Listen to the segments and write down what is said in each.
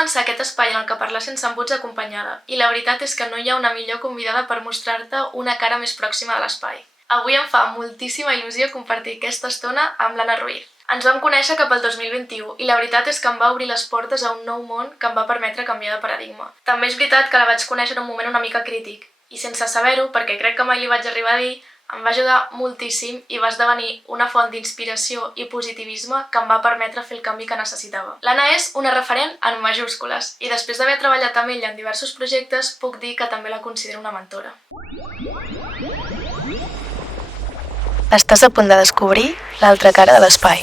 començar aquest espai en el que parlar sense embuts acompanyada, i la veritat és que no hi ha una millor convidada per mostrar-te una cara més pròxima de l'espai. Avui em fa moltíssima il·lusió compartir aquesta estona amb l'Anna Ruiz. Ens vam conèixer cap al 2021 i la veritat és que em va obrir les portes a un nou món que em va permetre canviar de paradigma. També és veritat que la vaig conèixer en un moment una mica crític, i sense saber-ho, perquè crec que mai li vaig arribar a dir, em va ajudar moltíssim i va esdevenir una font d'inspiració i positivisme que em va permetre fer el canvi que necessitava. L'Anna és una referent en majúscules i després d'haver treballat amb ella en diversos projectes puc dir que també la considero una mentora. Estàs a punt de descobrir l'altra cara de l'espai.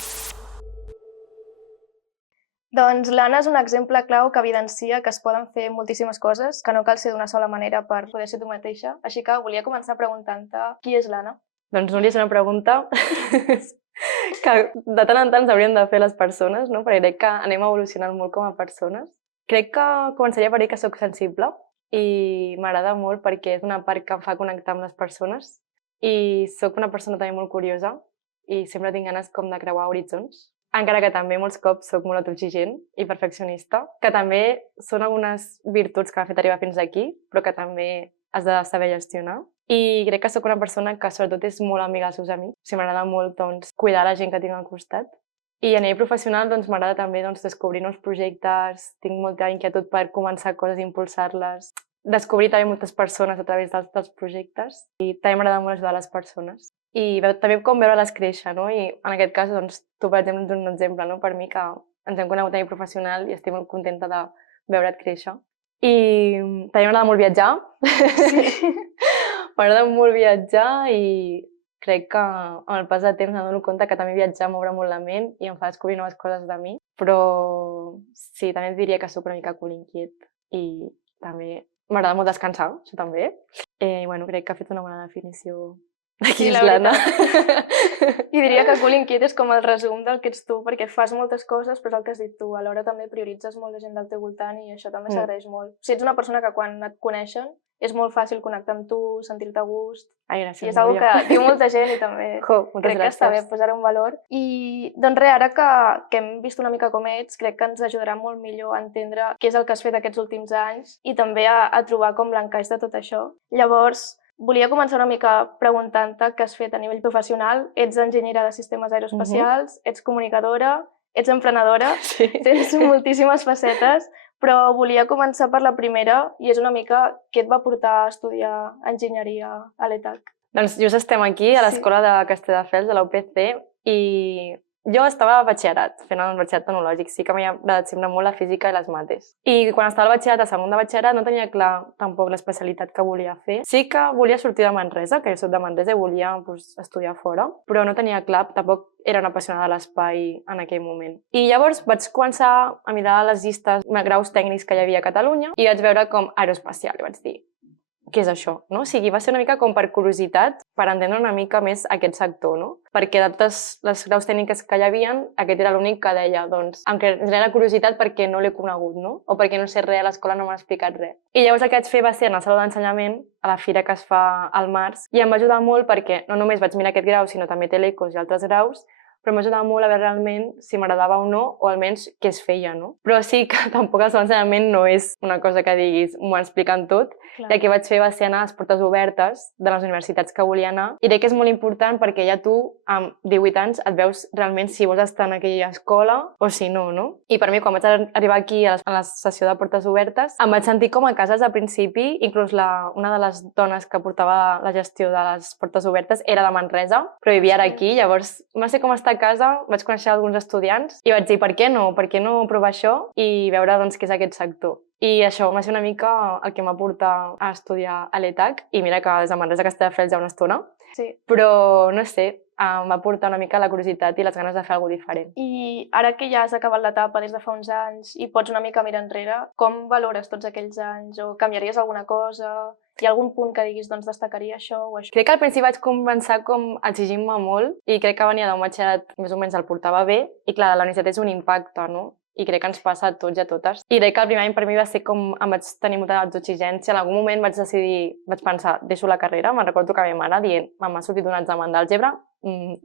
Doncs l'Anna és un exemple clau que evidencia que es poden fer moltíssimes coses, que no cal ser d'una sola manera per poder ser tu mateixa. Així que volia començar preguntant-te qui és l'Anna. Doncs Núria, és una pregunta que de tant en tant ens hauríem de fer les persones, no? Perquè crec que anem evolucionant molt com a persones. Crec que començaria per dir que soc sensible i m'agrada molt perquè és una part que em fa connectar amb les persones i soc una persona també molt curiosa i sempre tinc ganes com de creuar horitzons. Encara que també molts cops soc molt autoexigent i perfeccionista, que també són algunes virtuts que m'han fet arribar fins aquí, però que també has de saber gestionar. I crec que soc una persona que sobretot és molt amiga dels seus amics. O sigui, m'agrada molt cuidar la gent que tinc al costat. I a nivell professional m'agrada també descobrir nous projectes, tinc molta inquietud per començar coses i impulsar-les, descobrir també moltes persones a través dels projectes i també m'agrada molt ajudar les persones. I també com veure-les créixer, no? I en aquest cas, tu, per exemple, ets un exemple, no? Per mi, que ens hem conegut a nivell professional i estic molt contenta de veure't créixer. I també m'agrada molt viatjar. Sí. M'agrada molt viatjar i crec que amb el pas de temps em dono compte que també viatjar m'obre molt la ment i em fa descobrir noves coses de mi. Però sí, també et diria que soc una mica cul inquiet i també m'agrada molt descansar, això també. Bueno, crec que ha fet una bona definició. Sí, la veritat. I diria que cul inquiet és com el resum del que ets tu, perquè fas moltes coses, però és el que has dit tu, alhora també prioritzes molt la gent del teu voltant i això també s'agraeix molt. O sigui, ets una persona que quan et coneixen és molt fàcil connectar amb tu, sentir-te a gust. Ai, gràcies, i és una que diu molta gent i també crec que està bé posar un valor. I doncs res, ara que hem vist una mica com ets, crec que ens ajudarà molt millor a entendre què és el que has fet aquests últims anys i també a trobar com l'encaix de tot això. Llavors, volia començar una mica preguntant-te què has fet a nivell professional. Ets enginyera de sistemes aeroespacials, ets comunicadora, ets emprenedora, tens moltíssimes facetes, però volia començar per la primera i és una mica què et va portar a estudiar enginyeria a l'ETAC. Doncs just estem aquí, a l'Escola de Castelldefels, de la UPC, i jo estava a batxillerat, fent el batxillerat tecnològic. Sí que m'ha agradat sempre molt la física i les mates. I quan estava al batxillerat, a segon de batxillerat, no tenia clar tampoc l'especialitat que volia fer. Sí que volia sortir de Manresa, que jo soc de Manresa i volia estudiar fora, però no tenia clar, tampoc era una apassionada de l'espai en aquell moment. I llavors vaig començar a mirar les llistes de graus tècnics que hi havia a Catalunya i vaig veure com aeroespacial i vaig dir, què és això? No? O sigui, va ser una mica com per curiositat, per entendre una mica més aquest sector, no? Perquè de totes les graus tècniques que hi havia, aquest era l'únic que deia, doncs, em genera curiositat perquè no l'he conegut, no? O perquè no sé res, a l'escola no m'ha explicat res. I llavors el que vaig fer va ser anar al saló d'ensenyament, a la fira que es fa al març, i em va ajudar molt perquè no només vaig mirar aquest grau, sinó també telecos i altres graus, però m'ajudava molt a veure realment si m'agradava o no, o almenys què es feia, no? Però sí que tampoc el l'ensenyament no és una cosa que diguis, m'ho expliquen tot. I el que vaig fer va ser anar a les portes obertes de les universitats que volia anar. I crec que és molt important perquè ja tu, amb 18 anys, et veus realment si vols estar en aquella escola o si no, no? I per mi, quan vaig arribar aquí a la sessió de portes obertes, em vaig sentir com a casa des del principi, inclús una de les dones que portava la gestió de les portes obertes era de Manresa, però vivia ara aquí, llavors va ser com estar a casa, vaig conèixer alguns estudiants i vaig dir, per què no provar això i veure doncs, què és aquest sector. I això va ser una mica el que em va portar a estudiar a l'ETAC i mira que des de Manresa a Castelldefels ja una estona, però no sé, em va portar una mica la curiositat i les ganes de fer alguna cosa diferent. I ara que ja has acabat l'etapa des de fa uns anys i pots una mica mirar enrere, com valores tots aquells anys o canviaries alguna cosa? Hi ha algun punt que diguis, doncs destacaria això o això? Crec que al principi vaig començar com exigint-me molt i crec que venia d'un batxillerat més o menys el portava bé i clar, la universitat és un impacte, no? I crec que ens passa a tots i a totes. I crec que el primer any per mi va ser com em vaig tenir molta autoexigència. En algun moment vaig pensar, deixo la carrera. Me'n recordo que a ma mare dient, m'ha sortit un examen d'àlgebra,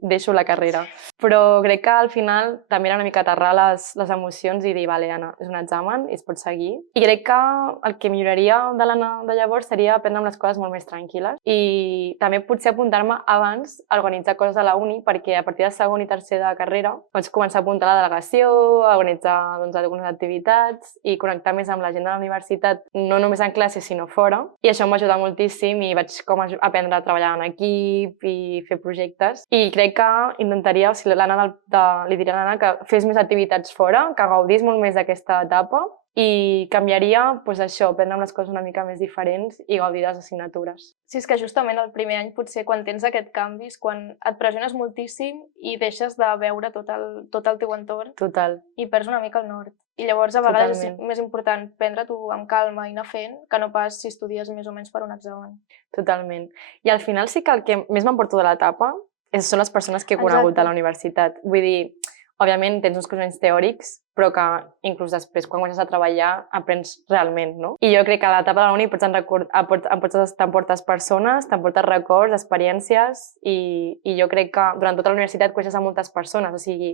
deixo la carrera. Però crec que al final també era una mica aterrar les emocions i dir, vale, Anna, és un examen i es pot seguir. I crec que el que milloraria de l'Anna de llavors seria aprendre les coses molt més tranquil·les i també potser apuntar-me abans a organitzar coses a la uni, perquè a partir de segon i tercer de carrera vaig començar a apuntar a la delegació, a organitzar algunes activitats i connectar més amb la gent de la universitat, no només en classe sinó fora. I això em va ajudar moltíssim i vaig aprendre a treballar en equip i fer projectes. I crec que intentaria, o sigui, li diria a l'Anna que fes més activitats fora, que gaudís molt més d'aquesta etapa i canviaria això, aprendre les coses una mica més diferents i gaudir de les assignatures. Sí, és que justament el primer any potser quan tens aquest canvi és quan et pressiones moltíssim i deixes de veure tot el teu entorn. Total. I perds una mica el nord. I llavors a vegades és més important prendre-t'ho amb calma i anar fent que no pas si estudies més o menys per un examen. Totalment. I al final sí que el que més m'emporto de l'etapa són les persones que he conegut a la universitat. Vull dir, òbviament tens uns coneixements teòrics, però que inclús després, quan comences a treballar, aprens realment, no? I jo crec que a l'etapa de la uni t'emportes persones, t'emportes records, experiències i jo crec que durant tota la universitat coneixes a moltes persones, o sigui,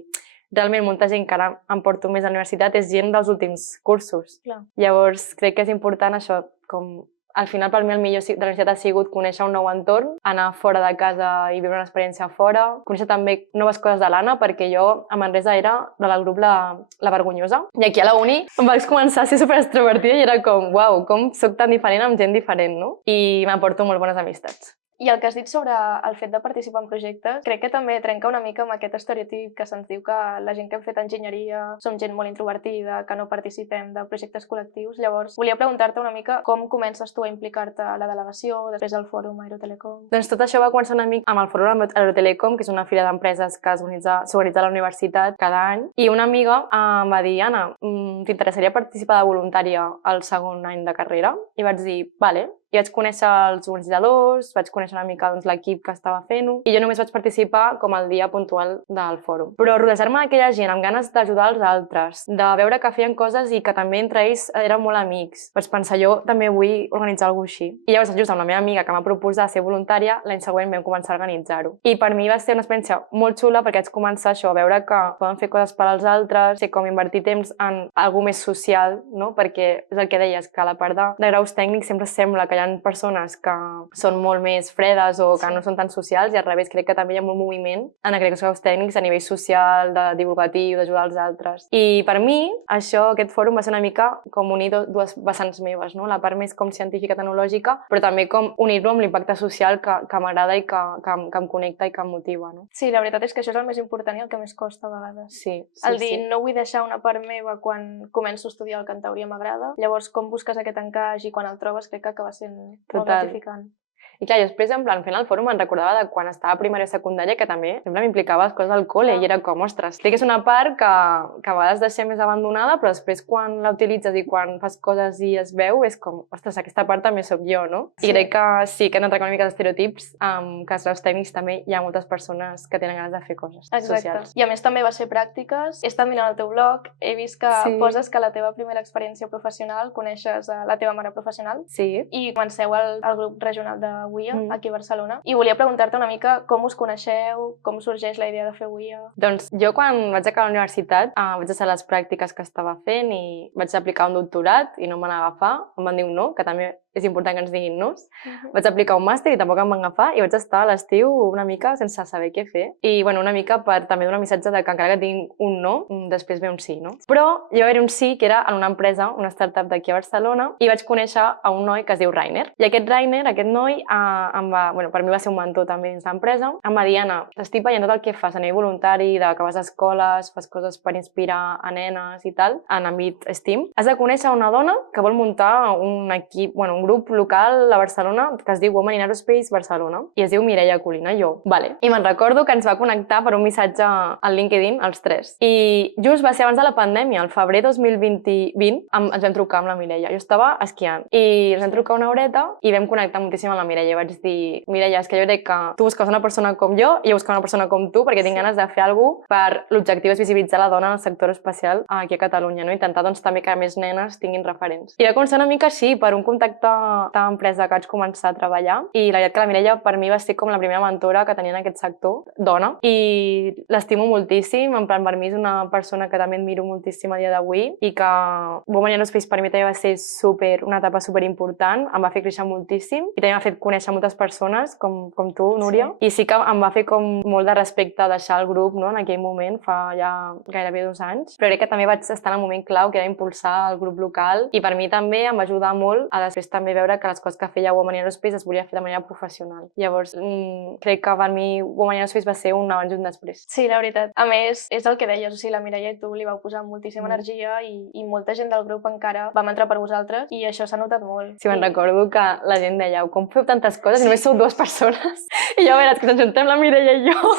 realment molta gent que ara em porto més a la universitat és gent dels últims cursos. Clar. Llavors crec que és important això, com al final per mi el millor de la universitat ha sigut conèixer un nou entorn, anar fora de casa i viure una experiència fora, conèixer també noves coses de l'Anna, perquè jo a Manresa era del grup la vergonyosa, i aquí a la uni em vaig començar a ser superextrovertida i era com, uau, com soc tan diferent amb gent diferent, no? I m'aporto molt bones amistats. I el que has dit sobre el fet de participar en projectes, crec que també trenca una mica amb aquest estereotip que se'ns diu que la gent que hem fet enginyeria som gent molt introvertida, que no participem de projectes col·lectius. Llavors, volia preguntar-te una mica com comences tu a implicar-te a la delegació, després al Fòrum Aerotelecom. Doncs tot això va començar una mica amb el Fòrum Aerotelecom, que és una fira d'empreses que s'organitza a la universitat cada any, i una amiga em va dir, Anna, t'interessaria participar de voluntària al segon any de carrera? I vaig dir, vale. I vaig conèixer els organitzadors, vaig conèixer una mica l'equip que estava fent-ho i jo només vaig participar com el dia puntual del fòrum. Però rodejar-me d'aquella gent amb ganes d'ajudar els altres, de veure que feien coses i que també entre ells eren molt amics. Vaig pensar, jo també vull organitzar alguna cosa així. I llavors, just amb la meva amiga que m'ha proposat ser voluntària, l'any següent vam començar a organitzar-ho. I per mi va ser una experiència molt xula perquè vaig començar això, a veure que poden fer coses per als altres, sé com invertir temps en alguna més social, no? Perquè és el que deies, que a la part de graus tècnics sempre sembla que hi ha persones que són molt més fredes o que no són tan socials i al revés, crec que també hi ha molt moviment en aquests graus tècnics a nivell social, de divulgatiu, d'ajudar els altres. I per mi, aquest fòrum va ser una mica com unir dues vessants meves, no? La part més com científica, tecnològica, però també com unir-lo amb l'impacte social que m'agrada i que em connecta i que em motiva, no? Sí, la veritat és que això és el més important i el que més costa a vegades. Sí. El dir, no vull deixar una part meva quan començo a estudiar el que en teoria m'agrada. Llavors, com busques aquest encaix i quan el trobes, crec que acaba sent molt gratificant. I clar, jo després, en plan, fent el fòrum, em recordava de quan estava a primària i secundària que també sempre m'implicava les coses del col·le i era com, ostres, té que és una part que a vegades deixem més abandonada, però després quan la utilitzes i quan fas coses i es veu, és com, ostres, aquesta part també sóc jo, no? I crec que sí, que hem d'entrar una mica d'estereotips, que als graus tècnics també hi ha moltes persones que tenen ganes de fer coses socials. I a més també vas fer pràctiques, he estat mirant el teu blog, he vist que poses que la teva primera experiència professional coneixes la teva mare professional i comenceu al grup regional de UIA, aquí a Barcelona. I volia preguntar-te una mica com us coneixeu, com sorgeix la idea de fer UIA. Doncs jo quan vaig acabar la universitat vaig deixar les pràctiques que estava fent i vaig aplicar un doctorat i no em van agafar, em van dir un no, que també és important que ens diguin nos. Vaig aplicar un màster i tampoc em van agafar i vaig estar a l'estiu una mica sense saber què fer. I bueno, una mica per també donar missatge de que encara que tinc un no, després ve un sí, no? Però jo era un sí que era en una empresa, una startup d'aquí a Barcelona, i vaig conèixer a un noi que es diu Rainer. I aquest Rainer, aquest noi, per mi va ser un mentor també dins l'empresa, em va dir, Anna, t'estic veient tot el que fas a nivell voluntari, que vas a escoles, fas coses per inspirar a nenes i tal, en àmbit STEAM. Has de conèixer una dona que vol muntar un equip, un grup local a Barcelona que es diu Women in Aerospace Barcelona i es diu Mireia Colina. Jo, vale. I me'n recordo que ens va connectar per un missatge al LinkedIn, els tres. I just va ser abans de la pandèmia, al febrer 2020, ens vam trucar amb la Mireia. Jo estava esquiant i ens vam trucar una horeta i vam connectar moltíssim amb la Mireia. Vaig dir, Mireia, és que jo crec que tu busques una persona com jo i jo busco una persona com tu perquè tinc ganes de fer alguna cosa per l'objectiu és visibilitzar la dona en el sector espacial aquí a Catalunya, no? Intentar doncs, també que més nenes tinguin referents. I va començar una mica així, per un contacte tan empresa que vaig començar a treballar i la veritat que la Mireia per mi va ser com la primera mentora que tenia en aquest sector, dona, i l'estimo moltíssim, en plan per mi és una persona que també admiro moltíssim a dia d'avui i que Women in Aerospace per mi també va ser una etapa superimportant, em va fer créixer moltíssim i també m'ha fet conèixer moltes persones com tu, Núria, i sí que em va fer com molt de respecte deixar el grup, no, en aquell moment, fa ja gairebé 2 anys, però crec que també vaig estar en el moment clau, que era impulsar el grup local, i per mi també em va ajudar molt a després també veure que les coses que feia Women in Aerospace es volia fer de manera professional. Llavors, crec que per mi Women in Aerospace va ser un abans i un després. Sí, la veritat. A més, és el que deies, o sigui, la Mireia i tu li vau posar moltíssima energia i molta gent del grup encara vam entrar per vosaltres i això s'ha notat molt. Sí, me'n recordo que la gent deia, com feu tantes coses i només sou 2 persones? I jo, a veure, és que ens ajuntem la Mireia i jo.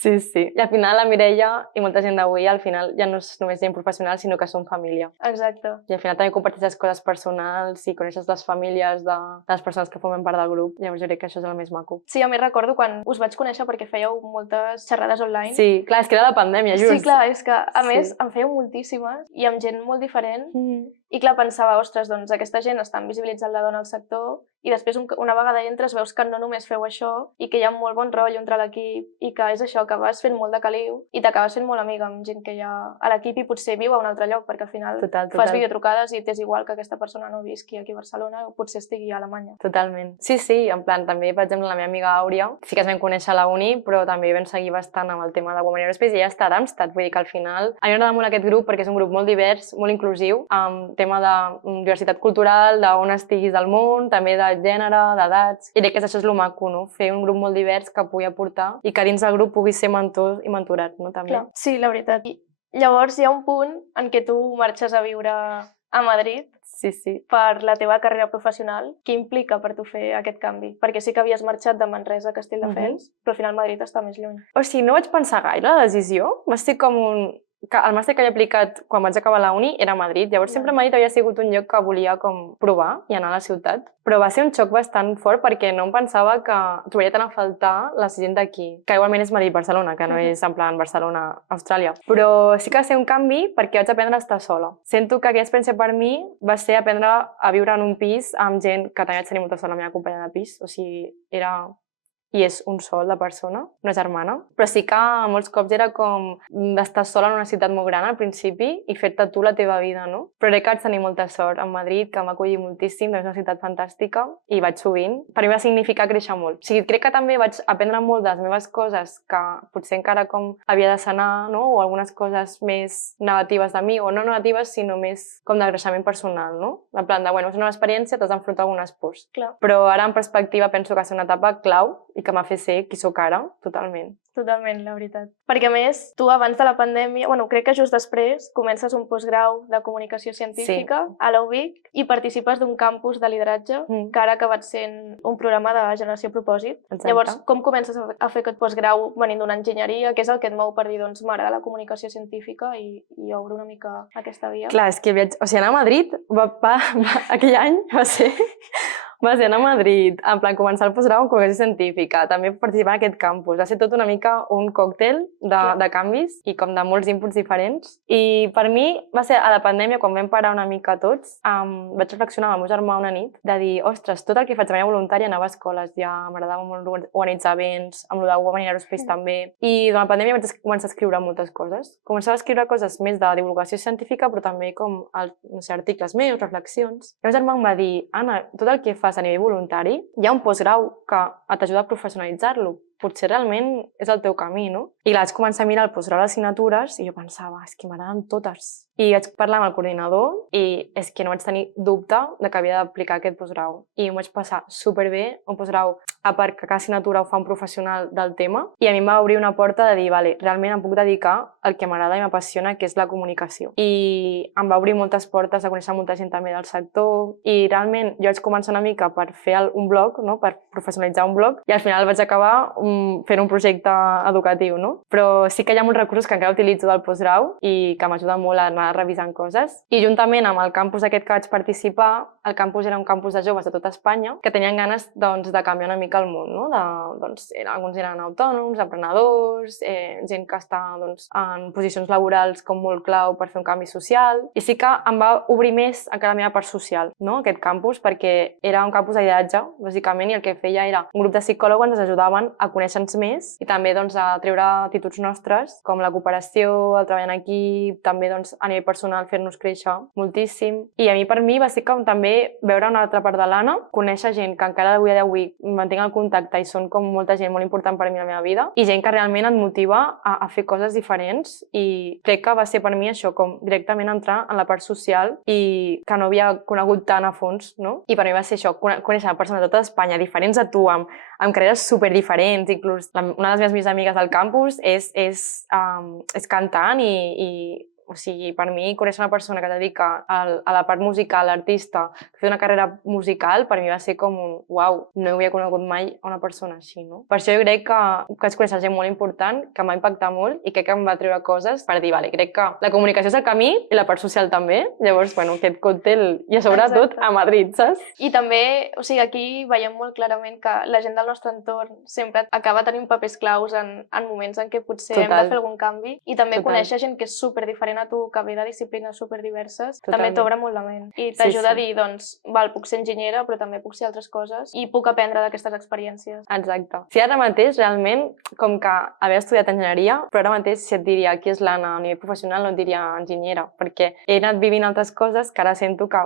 Sí, sí. I al final la Mireia i molta gent d'avui al final ja no és només gent professional, sinó que són família. Exacte. I al final també comparteixes coses personals i coneixes les famílies de les persones que formen part del grup. Llavors jo crec que això és el més maco. Sí, a mi recordo quan us vaig conèixer perquè fèieu moltes xerrades online. Sí, clar, és que era la pandèmia, just. Sí, clar, és que a més en fèieu moltíssimes i amb gent molt diferent. I clar, pensava, ostres, doncs aquesta gent està visibilitzant la dona al sector i després una vegada entres veus que no només feu això i que hi ha molt bon rotllo entre l'equip i que és això, que vas fent molt de caliu i t'acabes fent molt amiga amb gent que hi ha a l'equip i potser viu a un altre lloc perquè al final fas videotrucades i t'és igual que aquesta persona no visqui aquí a Barcelona o potser estigui a Alemanya. Totalment. Sí, sí, en plan, també, per exemple, la meva amiga Àurea, sí que es vam conèixer a la uni, però també vam seguir bastant amb el tema de Women in Aerospace i ella està a Darmstadt, vull dir que al final a mi m'agrada molt aquest grup perquè és un grup molt divers, molt inclusiu, amb tema de diversitat cultural, d'on estiguis del món, també de gènere, d'edats, i crec que això és lo maco, no? Fer un grup molt divers que pugui aportar i que dins del grup pugui ser mentor i mentorat, no? També. Clar. Sí, la veritat. I llavors hi ha un punt en què tu marxes a viure a Madrid. Sí, sí. Per la teva carrera professional, què implica per tu fer aquest canvi? Perquè sí que havies marxat de Manresa a Castelldefels, però al final Madrid està més lluny. O sigui, no vaig pensar gaire la decisió. Va ser com el màster que he aplicat quan vaig acabar la uni era a Madrid. Llavors sempre Madrid havia sigut un lloc que volia com provar i anar a la ciutat. Però va ser un xoc bastant fort perquè no em pensava que trobaria tant a faltar la gent d'aquí, que igualment és Madrid-Barcelona, que no és en plan Barcelona-Austràlia. Però sí que va ser un canvi perquè vaig aprendre a estar sola. Sento que aquella experiència per mi va ser aprendre a viure en un pis amb gent que també vaig tenir molta sort, la meva companya de pis. O sigui, era i és un sol de persona, una germana. Però sí que molts cops era com d'estar sola en una ciutat molt gran al principi i fer-te tu la teva vida, no? Però crec que vaig tenir molta sort a Madrid, que m'acolli moltíssim, és una ciutat fantàstica i vaig sovint. Per mi va significar créixer molt. O sigui, crec que també vaig aprendre molt de les meves coses que potser encara com havia de sanar, no? O algunes coses més negatives de mi, o no negatives, sinó més com de creixement personal, no? En plan de, bueno, és una experiència, t'has d'enfrontar algunes pors. Clar. Però ara en perspectiva penso que és una etapa clau i que m'ha fet ser qui sóc ara, totalment. Totalment, la veritat. Perquè a més, tu abans de la pandèmia, bueno, crec que just després comences un postgrau de comunicació científica a la UVic i participes d'un campus de lideratge que ara ha acabat sent un programa de generació a propòsit. Exacte. Llavors, com comences a fer aquest postgrau venint d'una enginyeria? Què és el que et mou per dir, doncs, m'agrada la comunicació científica i obro una mica aquesta via? Clar, és que o sigui, anar a Madrid aquell any va ser anar a Madrid, en plan començar el postgrau en comunicació científica, també participar en aquest campus. Va ser tot una mica un còctel de canvis i com de molts inputs diferents. I per mi va ser a la pandèmia, quan vam parar una mica tots, vaig reflexionar amb el meu germà una nit de dir, ostres, tot el que faig de manera voluntària anava a escoles, ja m'agradava molt organitzar events, amb el de Women in Aerospace també. I durant la pandèmia vaig començar a escriure moltes coses. Començava a escriure coses més de divulgació científica, però també com, no sé, articles meus, reflexions. I el meu germà em va dir, Anna, tot el que fas a nivell voluntari, hi ha un postgrau que t'ajuda a professionalitzar-lo. Potser realment és el teu camí, no? I vaig començar a mirar el postgrau d'assignatures i jo pensava, és que m'agraden totes. I vaig parlar amb el coordinador i és que no vaig tenir dubte de que havia d'aplicar aquest postgrau. I em vaig passar superbé, un postgrau a part que cada assignatura ho fa un professional del tema i a mi em va obrir una porta de dir, vale, realment em puc dedicar al que m'agrada i m'apassiona, que és la comunicació. I em va obrir moltes portes a conèixer molta gent també del sector i realment jo vaig començar una mica per fer un blog, no? Per professionalitzar un blog i al final vaig acabar fent un projecte educatiu, no? Però sí que hi ha molts recursos que encara utilitzo del postgrau i que m'ajuden molt a anar revisant coses. I juntament amb el campus aquest que vaig participar, el campus era un campus de joves de tota Espanya que tenien ganes doncs, de canviar una mica mica el món, no? Alguns eren autònoms, emprenedors, gent que està en posicions laborals com molt clau per fer un canvi social. I sí que em va obrir més encara la meva part social, no? Aquest campus, perquè era un campus d'aïllatge, bàsicament, i el que feia era un grup de psicòlegs ens ajudaven a conèixer-nos més i també a treure actituds nostres, com la cooperació, el treball en equip, també a nivell personal fer-nos créixer moltíssim. I a mi, per mi, va ser com també veure una altra part de l'Anna, conèixer gent que encara avui mantinc el contacte i són com molta gent molt important per a mi a la meva vida i gent que realment et motiva a fer coses diferents i crec que va ser per mi això, com directament entrar en la part social i que no havia conegut tant a fons, no? I per mi va ser això, conèixer persones de tota Espanya, diferents a tu, amb carreres superdiferents, inclús una de les meves amigues del campus és cantant o sigui, per mi, conèixer una persona que es dedica a la part musical, l'artista, que fa una carrera musical, per mi va ser com un uau, no havia conegut mai una persona així, no? Per això jo crec que vaig conèixer gent molt important, que em va impactar molt i crec que em va treure coses per dir, vale, crec que la comunicació és el camí i la part social també. Llavors, bueno, aquest còctel i a sobre tot a Madrid, saps? I també, o sigui, aquí veiem molt clarament que la gent del nostre entorn sempre acaba tenint papers claus en moments en què potser hem de fer algun canvi i també conèixer gent que és superdiferent a tu, que ve de disciplines superdiverses, també t'obre molt la ment i t'ajuda a dir, doncs, val, puc ser enginyera, però també puc ser altres coses i puc aprendre d'aquestes experiències. Exacte. Sí, ara mateix, realment, com que haver estudiat enginyeria, però ara mateix si et diria qui és l'Anna a nivell professional no et diria enginyera, perquè he anat vivint altres coses que ara sento que,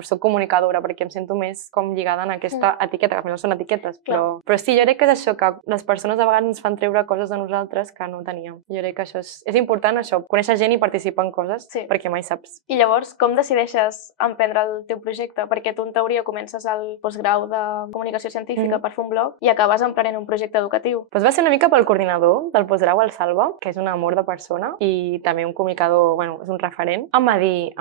soc comunicadora, perquè em sento més com lligada en aquesta etiqueta, que al final són etiquetes, però sí, jo crec que és això, que les persones a vegades ens fan treure coses de nosaltres que no teníem. Jo crec que això és important, això, conèixer gent i participar en coses, perquè mai saps. I llavors, com decideixes emprendre el teu projecte? Perquè tu, en teoria, comences el postgrau de comunicació científica per fer un blog i acabes emprenent un projecte educatiu. Doncs va ser una mica pel coordinador del postgrau, el Salva, que és un amor de persona i també un comunicador, és un referent. Em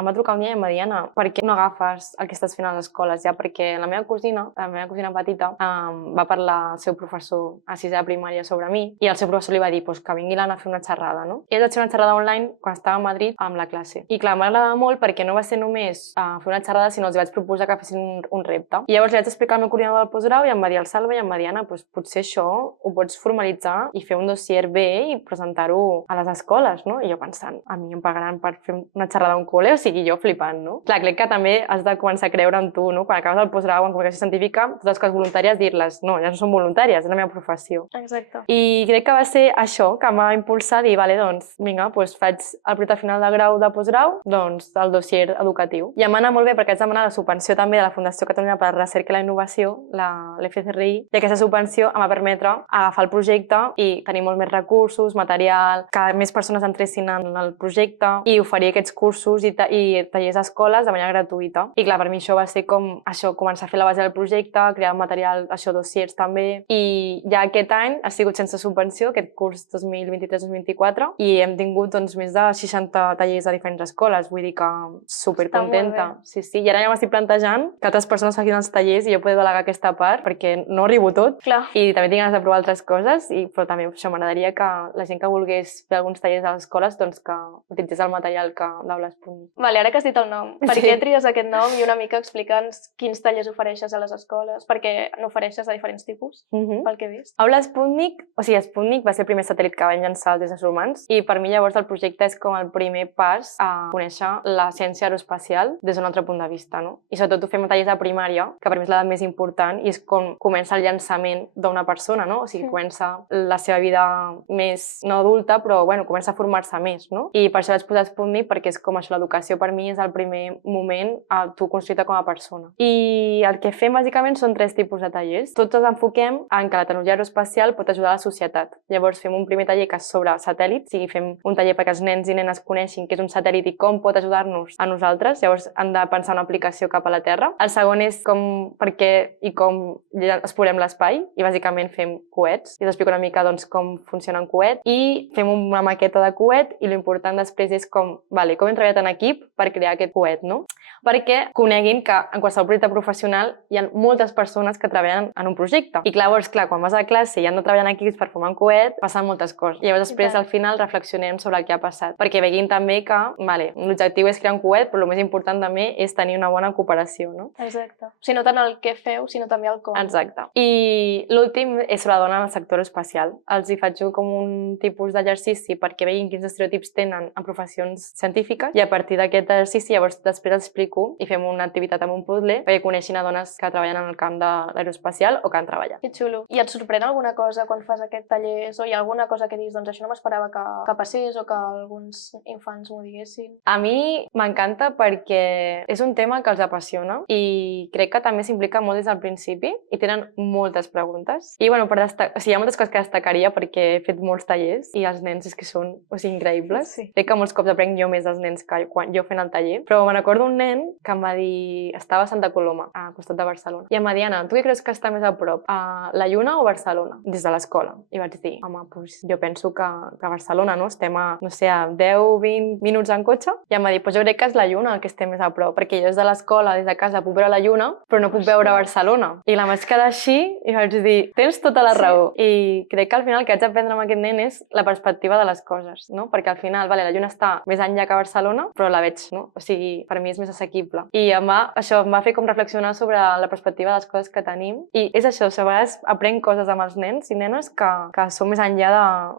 va trucar un dia i em va dir, Anna, per què no agafes el que estàs fent a les escoles? Ja perquè la meva cosina petita, va parlar al seu professor a sisè de primària sobre mi i el seu professor li va dir que vingui l'Anna a fer una xerrada, no? I ell va fer una xerrada online quan estava a Madrid amb la classe. I clar, m'agradava molt perquè no va ser només fer una xerrada, sinó els vaig proposar que fessin un repte. I llavors li vaig explicar al meu coordinador del postgrau i em va dir el Salva i em va dir, Anna, potser això ho pots formalitzar i fer un dossier bé i presentar-ho a les escoles, no? I jo pensant, a mi em pagaran per fer una xerrada a un col·le, o sigui, jo flipant, no? Clar, crec que també has de començar a creure en tu, no? Quan acabes el postgrau en comunicació científica, totes les coses voluntàries, dir-les, no, ja no són voluntàries, és la meva professió. Exacte. I crec que va ser això que m'ha impulsat a dir, vale, doncs, vinga, faig el projecte final de grau de postgrau, doncs el dossier educatiu. I em va anar molt bé perquè haig demanat la subvenció també de la Fundació Catalunya per a la Recerca i la Innovació, l'FCRI, i aquesta subvenció em va permetre agafar el projecte i tenir molt més recursos, material, que més persones entressin en el projecte i oferir aquests cursos i tallers a escoles de manera gratuïta. I clar, per mi això va ser com això, començar a fer la base del projecte, crear material, això, dossiers també, i ja aquest any ha sigut sense subvenció, aquest curs 2023-2024, i hem tingut més de 60 tallers a diferents escoles, vull dir que supercontenta. Sí, i ara ja m'estic plantejant que altres persones facin els tallers i jo poder delegar aquesta part, perquè no arribo tot. Clar. I també tinc ganes de provar altres coses, però també això m'agradaria que la gent que volgués fer alguns tallers a les escoles, doncs que utilitzés el material d'Aules.Punit. Vale, ara que has dit el nom, per què tries aquest nom i una mica explica'ns quins tallers ofereixes a les escoles, perquè n'ofereixes de diferents tipus, pel que he vist. Aules.Punit, o sigui, Sputnik va ser el primer satèl·lit que van llançar els éssers humans i per mi llavors el projecte és com el primer pas a conèixer la ciència aeroespacial des d'un altre punt de vista, no? I sobretot ho fem a tallers de primària, que per mi és l'edat més important i és com comença el llançament d'una persona, no? O sigui, comença la seva vida més, no adulta, però bueno, comença a formar-se més, no? I per això vaig posar Sputnik perquè és com això, l'educació per mi és el primer moment a tu construir-te com a persona. I el que fem bàsicament són 3 tipus de tallers. Tots els enfoquem en que la tecnologia aeroespacial pot ajudar a la societat. Llavors fem un primer taller que és sobre satèl·lits, o sigui, fem un taller perquè els nens i nenes coneixin què és un satèl·lit i com pot ajudar-nos a nosaltres. Llavors han de pensar una aplicació cap a la Terra. El segon és com per què i com explorem l'espai i bàsicament fem coets. I us explico una mica doncs, com funciona un coet i fem una maqueta de coet i l'important després és com hem treballat en equip per crear aquest coet, no? perquè coneguin que en qualsevol projecte professional hi ha moltes persones que treballen en un projecte. I llavors, clar, quan vas a classe i han de treballar en equips per formar un coet, passen moltes coses. I llavors després, al final, reflexionem sobre el que ha passat. Perquè veguin també que, vale, l'objectiu és crear un coet, però el més important també és tenir una bona cooperació, no? Exacte. O sigui, no tant el què feu, sinó també el com. Exacte. I l'últim és sobre la dona en el sector espacial. Els hi faig com un tipus d'exercici perquè veguin quins estereotips tenen en professions científiques i a partir d'aquest exercici llavors després els explico i fem una activitat amb un puzzle perquè coneixin a dones que treballen en el camp de l'aeroespacial o que han treballat. Que xulo. I et sorprèn alguna cosa quan fas aquest taller o hi ha alguna cosa que dius, doncs això no m'esperava que passés o que alguns infants m'ho diguessin? A mi m'encanta perquè és un tema que els apassiona i crec que també s'implica molt des del principi i tenen moltes preguntes. I bueno, hi ha moltes coses que destacaria perquè he fet molts tallers i els nens és que són increïbles. Sí. Crec que molts cops aprenc jo més dels nens que quan jo fent el taller. Però me recordo un nen que em va dir... Estava a Santa Coloma, al costat de Barcelona. I em va dir, Anna, tu què creus que està més a prop? A la Lluna o Barcelona? Des de l'escola. I vaig dir, home, doncs jo penso que Barcelona, no? Estem a, no sé, a 10-20 minuts en cotxe. I em va dir, doncs jo crec que és la Lluna el que estem més a prop, perquè jo des de l'escola, des de casa, puc veure la Lluna, però no puc veure Barcelona. I la vaig quedar així i vaig dir, tens tota la raó. I crec que al final el que haig d'aprendre amb aquest nen és la perspectiva de les coses, no? Perquè al final, vale, la Lluna està més enllà que Barcelona, però la veig, no? O sigui, per mi és més assequible. I això em va fer com reflexionar sobre la perspectiva de les coses que tenim. I és això, a vegades aprenc coses amb els nens i nenes que són més enllà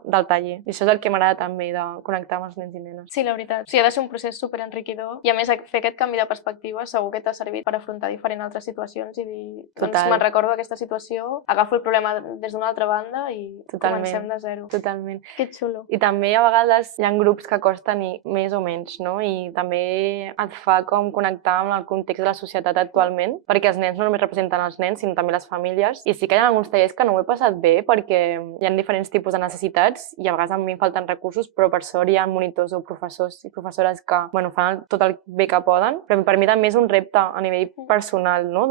del taller. I això és el que m'agrada també, de connectar amb els nens i nenes. Sí, la veritat. O sigui, ha de ser un procés superenriquidor i a més fer aquest canvi de perspectiva segur que t'ha servit per afrontar diferents altres situacions i dir, doncs me'n recordo d'aquesta situació, agafo el problema des d'una altra banda i comencem de zero. Totalment. Que xulo. I també a vegades hi ha grups que costen més o menys, no? I també et fa com connectar amb el context de la societat actualment, perquè els nens no només representen els nens, sinó també les famílies. I sí que hi ha alguns tallers que no ho he passat bé perquè hi ha diferents tipus de necessitats i a vegades a mi em falten recursos, però per sort hi ha monitors o professors i professores que fan tot el bé que poden. Però per mi també és un repte a nivell personal, no?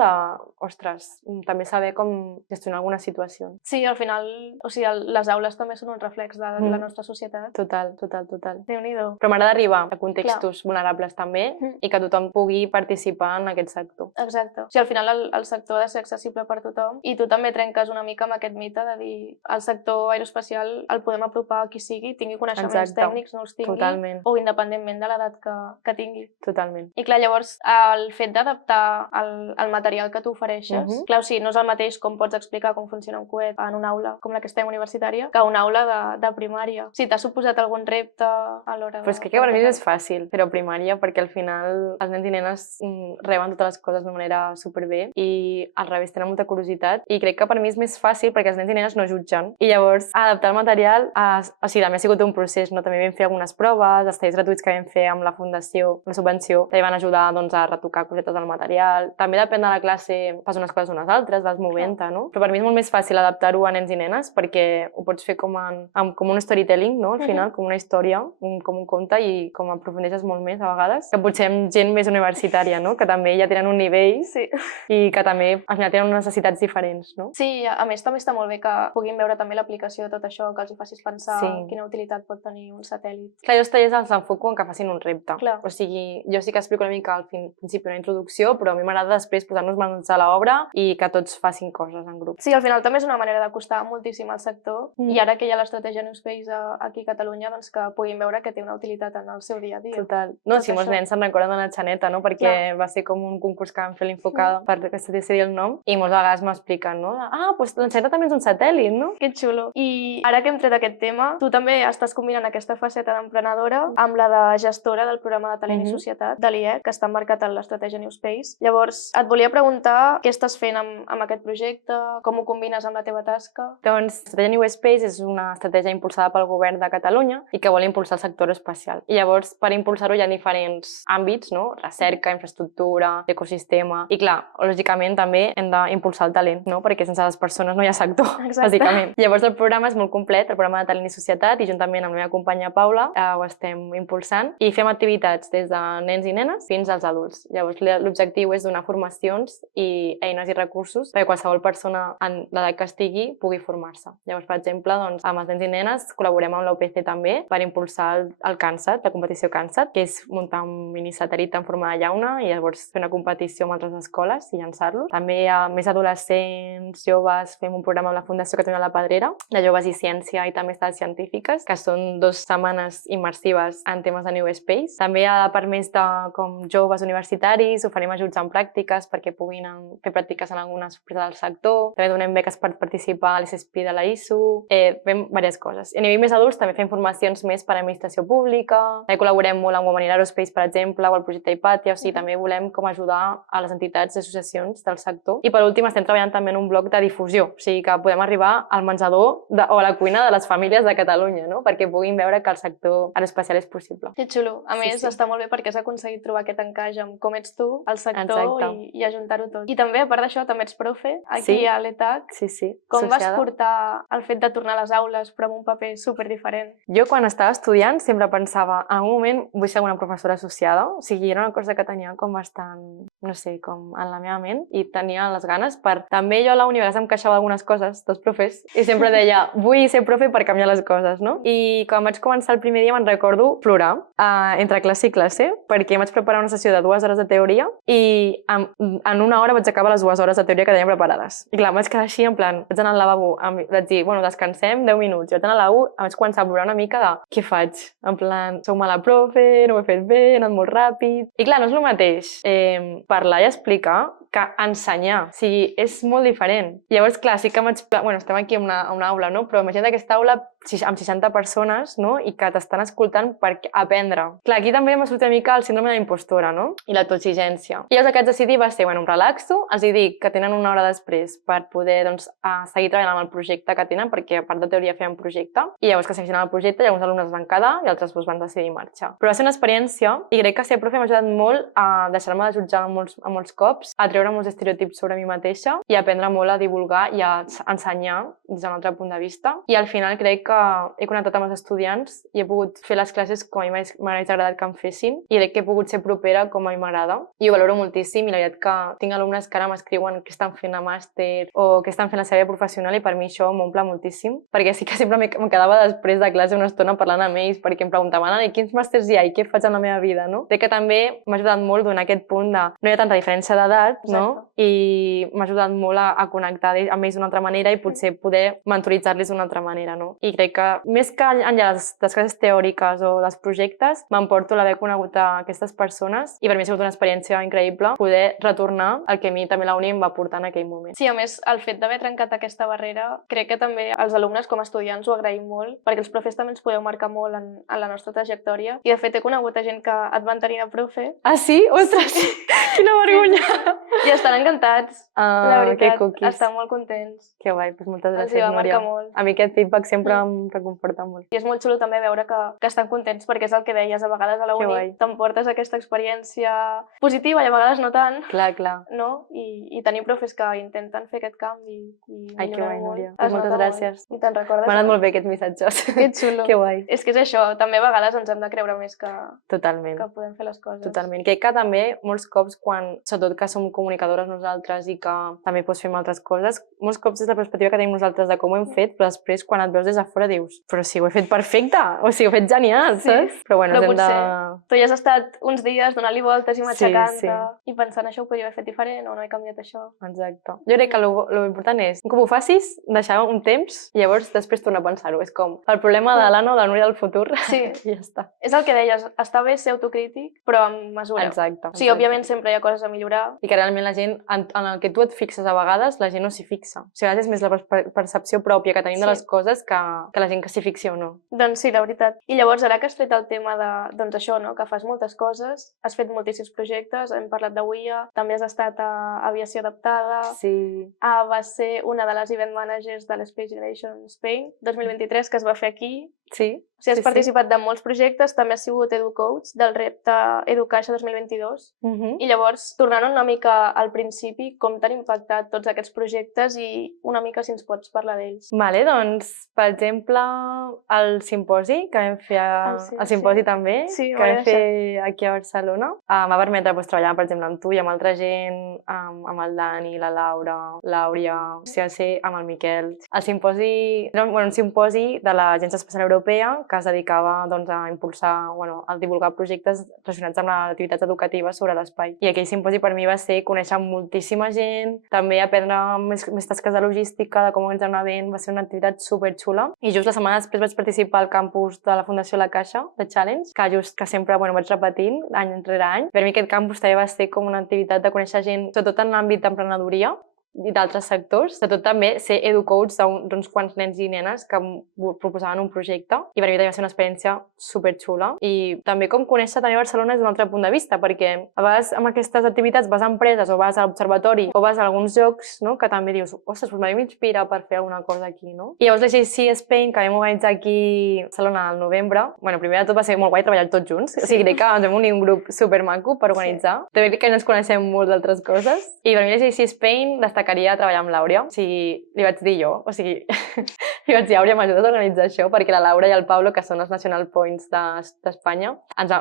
Ostres, també saber com gestionar algunes situacions. Sí, al final, o sigui, les aules també són un reflex de la nostra societat. Total. Déu-n'hi-do. Però m'agrada arribar a contextos vulnerables també i que tothom pugui participar en aquest sector. Exacte. O sigui, al final el sector ha de ser accessible per tothom i tu també trenques una mica amb aquest mite de dir el sector aeroespacial el podem apropar a qui sigui, tingui coneixements tècnics, no els tingui, totalment. O independentment de l'edat que tingui. Totalment. I clar, llavors, el fet d'adaptar el material que tu ofereixes, clar, o sigui, no és el mateix com pots explicar com funciona un coet en una aula com la que estem universitària que una aula de primària. O sigui, t'ha suposat algun repte a l'hora de... Però és que per mi és fàcil fer-ho a primària perquè al final els nens i nenes reben totes les coses de manera superbé i al revés tenen molta curiositat i crec que per mi és més fàcil perquè els nens i nenes no jutgen i llavors adaptar el material o sigui, també ha sigut un procés, no? També vam fer algunes proves, els talls gratuïts que vam fer amb la fundació, la subvenció, també van ajudar doncs, a retocar cosetes del material. També depèn de la classe, fas unes coses unes altres, vas movent-te, no? Però per mi és molt més fàcil adaptar-ho a nens i nenes perquè ho pots fer com un storytelling, no? Al final, com una història, com un conte i com aprofundeixes molt més a vegades, que potser amb gent més universitària, no? Que també ja tenen un nivell i que també al final tenen unes necessitats diferents, no? Sí, a més també està molt bé que puguin veure també l'aplicació de tot això, que els hi facis pensar quina utilitat pot tenir un satèl·lit. Clar, jo els tallers els enfoco en que facin un repte. Clar. O sigui, jo sí que explico una mica al principi una introducció, però a mi m'agrada després posar-nos mans a l'obra i que tots facin coses en grup. Sí, al final també és una manera d'acostar moltíssim al sector i ara que hi ha l'estratègia New Space aquí a Catalunya, doncs que puguin veure que té una utilitat en el seu dia a dia. Total. No, si molts nens se'n recorden de la Xaneta, no? Perquè va ser com un concurs que vam fer l'Infocada per que se decidir el nom i moltes vegades m'expliquen, no? Doncs la Xaneta també és un satèl·lit, no? Que xulo. I ara que hem tret aquest tema, tu també estàs combinant aquesta faceta d'emprenedora amb la de gestora del programa de Talent i Societat de l'IEC, que està emmarcat en l'estratègia New Space. Llavors, et volia preguntar què estàs fent amb aquest projecte, com ho combines amb la teva tasca? Doncs l'estratègia New Space és una estratègia impulsada pel govern de Catalunya i que vol impulsar el sector espacial. I llavors, per impulsar-ho hi ha diferents àmbits, no? Recerca, infraestructura, ecosistema... I clar, lògicament també hem d'impulsar el talent, no? Perquè sense les persones no hi ha sector, bàsicament. Llavors el programa és molt complet, el programa de Talent i Societat, i juntament amb la meva companya Paula ho estem impulsant i fem activitats des de nens i nenes fins als adults. Llavors l'objectiu és donar formacions i eines i recursos perquè qualsevol persona en l'edat que estigui pugui formar-se. Llavors, per exemple, doncs, amb els nens i nenes col·laborem amb la UPC també per impulsar el CANSAT, la competició CANSAT, que és muntar un minisatèl·lit en forma de llauna i llavors fer una competició amb altres escoles i llançar-lo. També a més adolescents, joves, fem un programa amb la Fundació Catalunya La Pedrera de joves i ciència i també estades científiques, que són 2 setmanes immersives en temes de New Space. També a la part més de com joves universitaris oferim ajuts en pràctiques perquè puguin fer pràctiques en algunes empreses del sector. També donem beques per participar a l'SSP de la ISU. Fem diverses coses. A nivell més adults també fem formacions més per a administració pública. També col·laborem molt amb Women in Aerospace, per exemple, o el projecte Hipatia. O sigui, també volem com ajudar a les entitats i associacions del sector. I per últim estem treballant també en un bloc de difusió. O sigui, que podem arribar al menjador o a la cuina de les famílies de Catalunya, no? Perquè puguin veure que el sector aeroespacial és possible. Que xulo. A més, està molt bé perquè has aconseguit trobar aquest encaix amb com ets tu, el sector i ajuntar-ho tot. I també, a part d'això, també ets profe aquí a l'ETAC. Sí. Com vas portar el fet de tornar a les aules però amb un paper superdiferent? Jo quan estava estudiant sempre pensava en un moment vull ser una professora associada, o sigui, era una cosa que tenia com bastant, no sé, com en la meva ment i tenia les ganes per... També jo a la uni a vegades em queixava d'algunes coses dels profes i sempre deia vull ser profe per canviar les coses, no? I quan vaig començar el primer dia me'n recordo plorar entre classe i classe perquè em vaig preparar una sessió de 2 hores de teoria i en una hora vaig acabar les 2 hores de teoria que teníem preparades. I clar, em vaig quedar així en plan, vaig anar al lavabo, vaig dir, bueno, descansem 10 minuts. I vaig anar al lavabo, em vaig començar a plorar una mica de què faig? En plan, sou mala profe, no ho he fet bé, he anat molt ràpid... I clar, no és el mateix parlar i explicar que ensenyar. O sigui, és molt diferent. Llavors, clar, sí que m'haig... Bueno, estem aquí a una aula, no? Però imagina't aquesta aula amb 60 persones, no? I que t'estan escoltant per aprendre. Clar, aquí també m'ha sortit una mica el síndrome de l'impostora, no? I l'autoexigència. I llavors el que vaig decidir va ser, bueno, em relaxo, els dic que tenen una hora després per poder, doncs, seguir treballant amb el projecte que tenen, perquè a part de teoria feien projecte. I llavors que segueixen el projecte, llavors els alumnes es van quedar i altres van decidir marxar. Però va ser una experiència i crec que ser profe m'ha ajudat molt a deixar-me de jutjar molts cops, a treure molts estereotips sobre mi mateixa i aprendre molt a divulgar i a ensenyar des d'un altre punt de vista. I al final crec que he connectat amb els estudiants i he pogut fer les classes com a mi m'hagués agradat que em fessin i crec que he pogut ser propera com a mi m'agrada i ho valoro moltíssim i la veritat que tinc alumnes que ara m'escriuen que estan fent a màster o que estan fent la seva vida professional i per mi això m'omple moltíssim perquè sí que sempre em quedava després de classe una estona parlant amb ells perquè em preguntaven quins màsters hi ha i què faig en la meva vida, no? Crec que també m'ha ajudat molt donar aquest punt de no hi ha tanta diferència d'edat, no? I m'ha ajudat molt a connectar amb ells d'una altra manera i potser poder mentoritzar-los d'una altra manera, no? I crec que més que enllà de les classes teòriques o dels projectes, m'emporto l'haver conegut a aquestes persones i per mi ha sigut una experiència increïble poder retornar el que a mi també la uni em va portar en aquell moment. Sí, a més, el fet d'haver trencat aquesta barrera, crec que també els alumnes com a estudiants ho agraïm molt, perquè els profes també ens podeu marcar molt en la nostra trajectòria i de fet he conegut a gent que et van tenir de profe. Ah, sí? Ostres, quina vergonya! I estan encantats, la veritat, que cookies. estan molt contents. Que guai, doncs moltes gràcies, Els hi va Núria. marcar molt. A mi aquest feedback sempre em reconforta molt. I és molt xulo també veure que estan contents perquè és el que deies, a vegades a la uni t'emportes aquesta experiència positiva i a vegades no tant. Clar. No? I tenir profes que intenten fer aquest canvi i ai, que guai, molt. Núria. Moltes gràcies. I te'n recordes? M'ha anat molt bé aquests missatges. Que xulo. Que guai. És que és això, també a vegades ens hem de creure més que podem fer les coses. Totalment. Crec que també molts cops quan, sobretot que som comunicadores nosaltres i que també pots fer altres coses, molts cops és la perspectiva que tenim nosaltres de com ho hem fet, però després quan et veus des de fora dius però si ho he fet perfecte, o si ho he fet genial, saps? Però bueno, però potser tu ja has estat uns dies donant-li voltes i matxacant-te i pensant això ho podria haver fet diferent o no he canviat això. Exacte. Jo crec que lo important és com ho facis, deixar un temps i llavors després tornar a pensar-ho. És com el problema de l'Anna o de la Núria del futur. Sí. I ja està. És el que deies, està bé ser autocrític, però amb mesura. Exacte. Sí, òbviament sempre hi ha coses a millorar. I que realment la gent, en el que tu et fixes a vegades, la gent no s'hi fixa. O sigui, a vegades és més la percepció pròpia que tenim de les coses que la gent que s'hi fixi o no. Doncs sí, la veritat. I llavors, ara que has fet el tema de, doncs això, no? Que fas moltes coses, has fet moltíssims projectes, hem parlat de UIA, també has estat a Aviació Adaptada. Sí. Vas ser una de les event managers de l'Space Generation Spain 2023, que es va fer aquí. Sí. O sigui, has participat de molts projectes, també has sigut EduCoach del repte Educaixa 2022. I llavors, tornant una mica al principi, com t'han impactat tots aquests projectes i una mica si ens pots parlar d'ells? Vale, doncs, per exemple, el simposi que vam fer, el simposi també, que vam fer aquí a Barcelona, m'ha permetre treballar, per exemple, amb tu i amb altra gent, amb el Dani, la Laura, l'Àuria, amb el Miquel. El simposi era un simposi de l'Agència Espacial Europea Europea que es dedicava doncs, a impulsar, a divulgar projectes relacionats amb les activitats educatives sobre l'espai. I aquell simposi per mi va ser conèixer moltíssima gent, també aprendre més tasques de logística, de com organitzar un event, va ser una activitat superxula. I just la setmana després vaig participar al campus de la Fundació La Caixa, de Challenge, que sempre vaig repetint any rere any. Per mi aquest campus també va ser com una activitat de conèixer gent, sobretot en l'àmbit d'emprenedoria, i d'altres sectors, sobretot també ser educoach d'uns quants nens i nenes que proposaven un projecte i per mi també va ser una experiència superxula i també com conèixer també Barcelona des d'un altre punt de vista, perquè a vegades amb aquestes activitats vas a empreses o vas a l'observatori o vas a alguns llocs, no? Que també dius, ostres, doncs m'inspira per fer alguna cosa aquí, no? I llavors la JC Spain, que vam organitzar aquí a Barcelona al novembre, primer de tot va ser molt guai treballar tots junts, o sigui, crec que ens vam unir un grup supermaco per organitzar. També crec que ens coneixem molt d'altres coses i per mi la JC Spain destacaria treballar amb l'Àurea. O sigui, li vaig dir jo, li vaig dir, Àurea, m'ajudes a organitzar això, perquè la Laura i el Pablo, que són els National Points d'Espanya,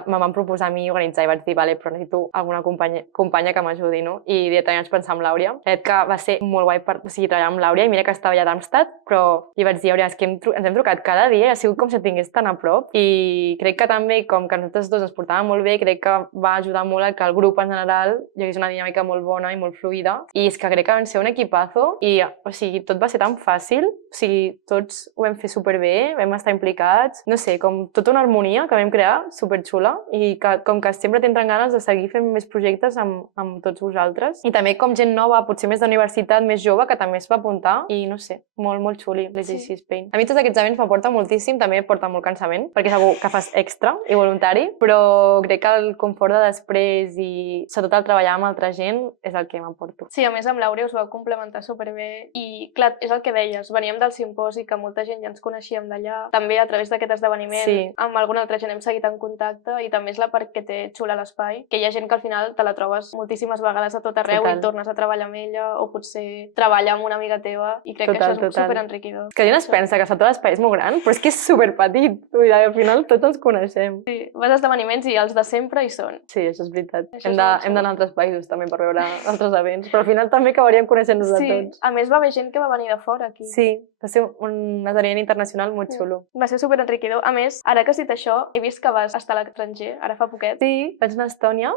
me van proposar a mi organitzar i vaig dir, vale, però necessito alguna companya que m'ajudi, no? I directament vaig pensar en l'Àurea. Crec que va ser molt guai treballar amb l'Àurea i mira que estava allà a Darmstadt, però li vaig dir, Àurea, és que ens hem trucat cada dia i ha sigut com si tingués tan a prop i crec que també, com que nosaltres dos ens portàvem molt bé, crec que va ajudar molt a que el grup en general hi hagués una dinàmica molt bona i molt fluida i és que crec que van ser un equipazo i, o sigui, tot va ser tan fàcil, o sigui, tots ho vam fer superbé, vam estar implicats, no sé, com tota una harmonia que vam crear superxula i que com que sempre tindran ganes de seguir fent més projectes amb tots vosaltres i també com gent nova, potser més d'universitat, més jove, que també es va apuntar i no sé, molt, molt xuli, l'EJC Spain. A mi tots aquests events m'aporten moltíssim, també m'aporta molt cansament, perquè és algú que fas extra i voluntari, però crec que el confort de després i sobretot el treballar amb altra gent és el que m'aporto. Sí, a més amb l'Àurea us vau complementar superbé i clar, és el que deies, veníem del simposi que molta gent ja ens coneixíem d'allà, també a través d'aquest esdeveniment amb alguna altra gent hem seguit en contacte i també és la part que té xula l'espai, que hi ha gent que al final te la trobes moltíssimes vegades a tot arreu i tornes a treballar amb ella o potser treballar amb una amiga teva i crec que això és superenriquidor. Que gent es pensa que tot l'espai és molt gran, però és que és superpetit, al final tots ens coneixem. Sí, vas a esdeveniments i els de sempre hi són. Sí, això és veritat. Hem d'anar a altres països també per veure altres events, però al final també acabaríem coneixent-nos a tots. A més va haver gent que va venir de fora aquí. Sí, va ser un esdeveniment internacional molt xulo. Va ser superenriquidor. A més, ara que has dit això, he vist que vas estar a l'estranger, ara fa poquet. Sí, vaig anar a Estònia.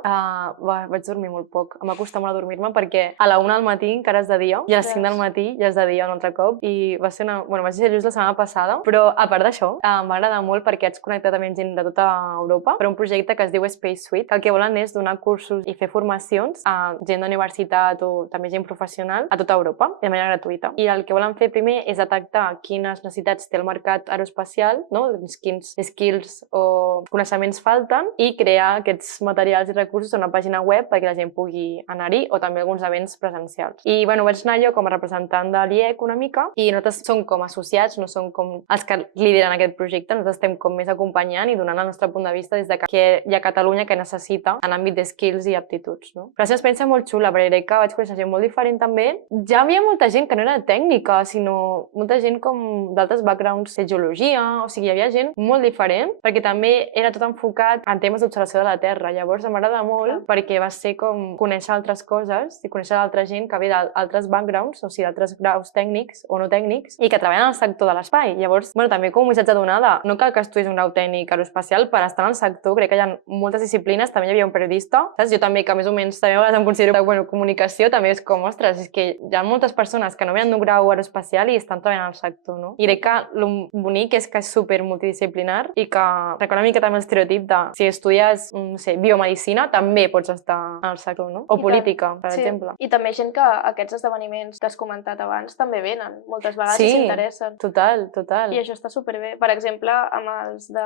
Vaig dormir molt poc. Em va costar molt adormir-me perquè a la 1 del matí encara és de dia i a les 5 del matí ja és de dia un altre cop i va ser vaig ser just la setmana passada, però a part d'això em va agradar molt perquè haig connectat amb gent de tota Europa per un projecte que es diu Space Suite, que el que volen és donar cursos i fer formacions a gent d'universitat o també gent professional a tota Europa de manera gratuïta. I el que volen fer primer és detectar quines necessitats té el mercat aeroespacial, no? Quins skills o coneixements falten i crear aquests materials i recursos a una pàgina web perquè la gent pugui anar-hi o també alguns events presencials. I vaig anar jo com a representant de l'IEC una mica i nosaltres som com associats, no som com els que lideren aquest projecte, nosaltres estem com més acompanyant i donant el nostre punt de vista des de què hi ha a Catalunya que necessita en l'àmbit de skills i aptituds. No? Però és una experiència molt xula, perquè crec que vaig conèixer gent molt diferent també. Ja hi havia molta gent que no era tècnica, sinó molta gent com d'altres backgrounds de geologia, o sigui, hi havia gent molt diferent, perquè també era tot enfocat en temes d'observació de la Terra. Llavors m'agrada molt perquè va ser com conèixer altres coses i conèixer altra gent que ve d'altres backgrounds, o sigui, d'altres graus tècnics o no tècnics, i que treballen en el sector de l'espai. Llavors, també com un missatge donada, no cal que estudiis un grau tècnic aeroespacial per estar en el sector, crec que hi ha moltes disciplines, també hi havia un periodista, saps? Jo també, que més o menys també em considero comunicació, també és com, ostres, és que hi ha moltes persones que no venen d'un grau aeroespacial i estan treballant al sector, no? I crec que el bonic és que és super multidisciplinar i que recorda una mica també l'estereotip de si estudies, no sé, biomedicina, també pots estar al sector, no? O política, per exemple. I també gent que aquests esdeveniments que has comentat abans també venen, moltes vegades s'interessen. Total. I això està superbé. Per exemple, amb els de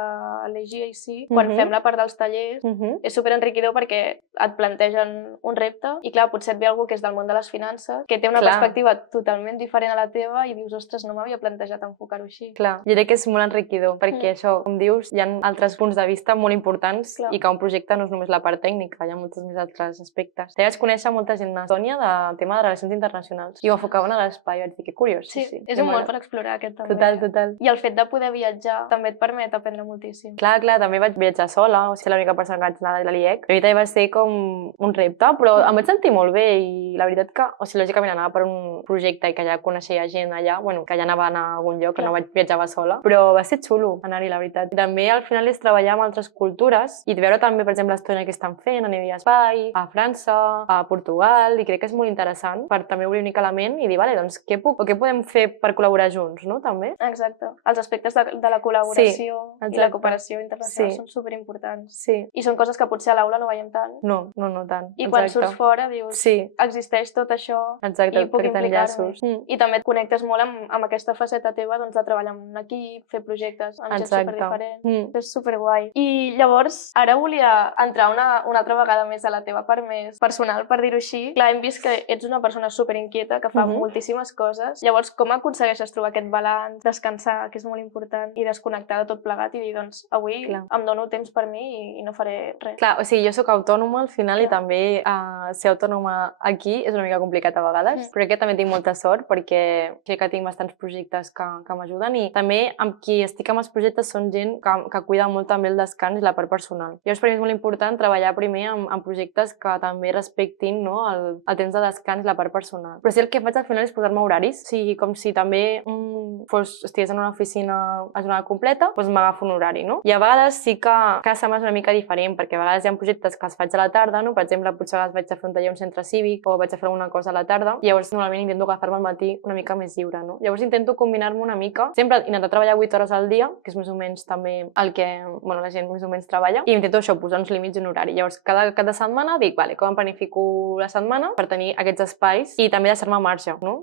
l'EGAC, quan fem la part dels tallers, és superenriquidor perquè et plantegen un repte i clar, potser et ve algú que és del món de les finances, que té una perspectiva totalment diferent a la teva i dius, ostres, no m'havia plantejat enfocar-ho així. Clar, jo crec que és molt enriquidor perquè això, com dius, hi ha altres punts de vista molt importants i que un projecte no és només la part tècnica, hi ha molts més altres aspectes. Ja vaig conèixer molta gent d'Estònia de tema de relacions internacionals i ho enfocaven a l'espai, vaig dir que curiós. Sí, és un món per explorar aquest també. Total. I el fet de poder viatjar també et permet aprendre moltíssim. Clar, també vaig viatjar sola, o sigui, l'única persona que vaig anar de l'IEC. La veritat va ser com un repte, però em vaig sentir molt bé i la veritat que, o sigui, lògicament anava per un projecte i que ja coneixia gent allà, bueno, que ja anava a anar a algun lloc, que no viatjava sola, però va ser xulo anar-hi, la veritat. I també al final és treballar amb altres cultures i veure també, per exemple, l'estona que estan fent a nivell espai, a França, a Portugal, i crec que és molt interessant per també obrir una mica la ment i dir, vale, doncs què podem fer per col·laborar junts, no? També. Exacte. Els aspectes de la col·laboració i la cooperació internacional són superimportants. Sí. I són coses que potser a l'aula no veiem tant. No tant. I quan surts fora dius, existeix tot això i puc implicar-me. I també et connectes molt amb aquesta faceta teva de treballar en un equip, fer projectes amb gent superdiferent. És superguai. I llavors, ara volia entrar una altra vegada més a la teva part més personal, per dir-ho així. Clar, hem vist que ets una persona superinquieta, que fa moltíssimes coses. Llavors, com aconsegueixes trobar aquest balanç, descansar, que és molt important, i desconnectar de tot plegat i dir, doncs, avui em dono temps per mi i no faré res? Clar, o sigui, jo sóc autònoma al final i també ser autònoma aquí és una mica complicat a vegades, però crec que també tinc molta sort perquè crec que tinc bastants projectes que m'ajuden i també amb qui estic amb els projectes són gent que cuida molt també el descans i la part personal. Llavors, per mi és molt important treballar primer en projectes que també respectin el temps de descans i la part personal. Però sí, el que faig al final és posar-me horaris, o sigui, com si també estigués en una oficina a jornada completa, doncs m'agafo un horari, no? I a vegades sí que cada setmana és una mica diferent, perquè a vegades hi ha projectes que els faig a la tarda, no? Per exemple, potser vaig a fer un taller a un centre cívic o vaig a fer alguna cosa a la tarda, i llavors normalment intento agafar-me al matí una mica més lliure, no? Llavors intento combinar-me una mica, sempre intentar treballar 8 hores al dia, que és més o menys també el que la gent més o menys treballa, i intento això, posar uns límits i un horari. Llavors, cada setmana dic, vale, com em planifico la setmana per tenir aquests espais i també deixar-me marge, no?